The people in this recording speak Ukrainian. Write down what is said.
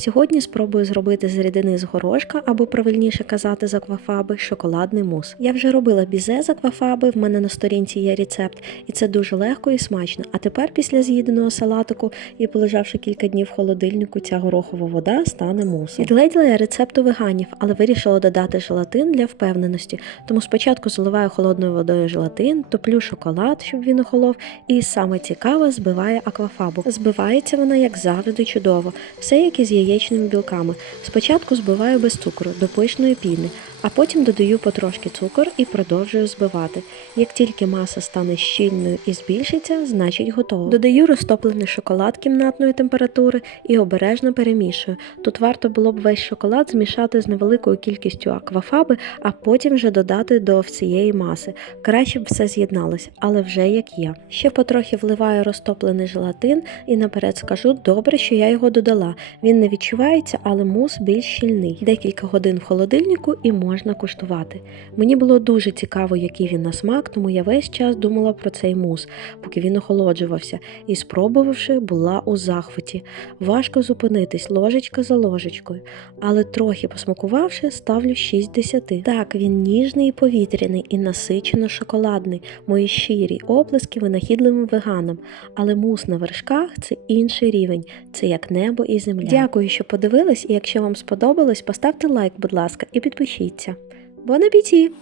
Сьогодні спробую зробити з рідини з горошка, або правильніше казати з аквафаби, шоколадний мус. Я вже робила бізе з аквафаби, в мене на сторінці є рецепт, і це дуже легко і смачно. А тепер, після з'їденого салатику і полежавши кілька днів в холодильнику, ця горохова вода стане мусом. Відгледіла я рецепт у веганів, але вирішила додати желатин для впевненості. Тому спочатку заливаю холодною водою желатин, топлю шоколад, щоб він охолов, і саме цікаве збиваю аквафабу. Збивається вона, як завжди, чудово, все як із яєчними білками. Спочатку збиваю без цукру до пишної піни, а потім додаю потрошки цукор і продовжую збивати. Як тільки маса стане щільною і збільшиться, значить готово. Додаю розтоплений шоколад кімнатної температури і обережно перемішую. Тут варто було б весь шоколад змішати з невеликою кількістю аквафаби, а потім вже додати до всієї маси. Краще б все з'єдналося, але вже як є. Ще потрохи вливаю розтоплений желатин і наперед скажу, добре, що я його додала. Він не відчувається, але мус більш щільний. Декілька годин в холодильнику і можна куштувати. Мені було дуже цікаво, який він на смак, тому я весь час думала про цей мус, поки він охолоджувався, і спробувавши, була у захваті. Важко зупинитись ложечка за ложечкою, але трохи посмакувавши, ставлю 6 10. Так, він ніжний і повітряний і насичено шоколадний. Мої щирі оплески винахідливим веганам, але мус на вершках це інший рівень, це як небо і земля. Дякую, що подивились, і якщо вам сподобалось, поставте лайк, будь ласка, і підпишіться. Бон апеті!